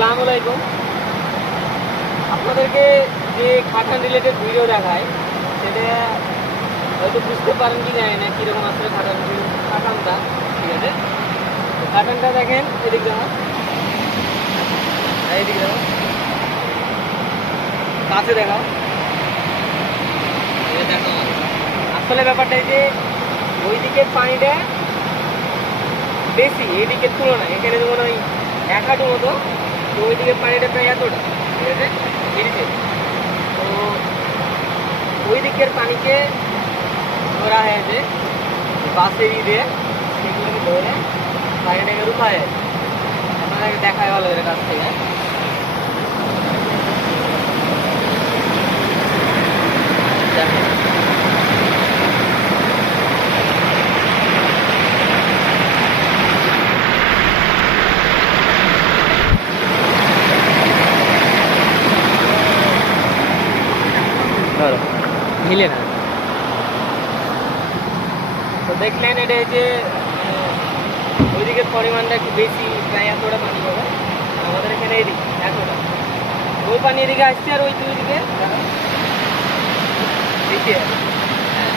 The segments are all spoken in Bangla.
আসসালামু আলাইকুম। আপনাদেরকে যে খাটান রিলেটেড ভিডিও দেখায়, সেটা হয়তো বুঝতে পারেন কি জানি না, কীরকম আসলে খাটান খাটানটা ঠিক আছে? খাটানটা দেখেন, এদিক দেখো আর এদিক দেখো কাছে দেখাও দেখো আসলে ব্যাপারটা যে ওই দিকের পানিটা বেশি, এদিকের তুলনায়, এখানে যেমন ওই এক হাঁটু মতো তো ওই দিকের পানিটা প্রায় এতটা ঠিক আছে? এদিকে। তো ওই দিকের পানিকে ধরা হয়েছে বাসের ই সেগুলোকে ধরে পানিটাকে রুখা হয়েছে আপনাদেরকে দেখায় ভালো এর কাছ থেকে। দেখেন। ধরো মিলে না। তো দেখলেন এটা যে ওইদিকের পরিমাণটা একটু বেশি প্রায় এতটা পানি হবে। আমাদের এখানে এদিক এতটা। ওই পানি এদিকে আসছে আর ওই দুই দিকে বেশি হ্যাঁ,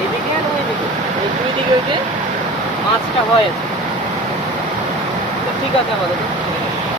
এইদিকে আর ওই দিকে। ওই দুই দিকে ওই যে মাছটা হয়েছে। তো ঠিক আছে আমাদের।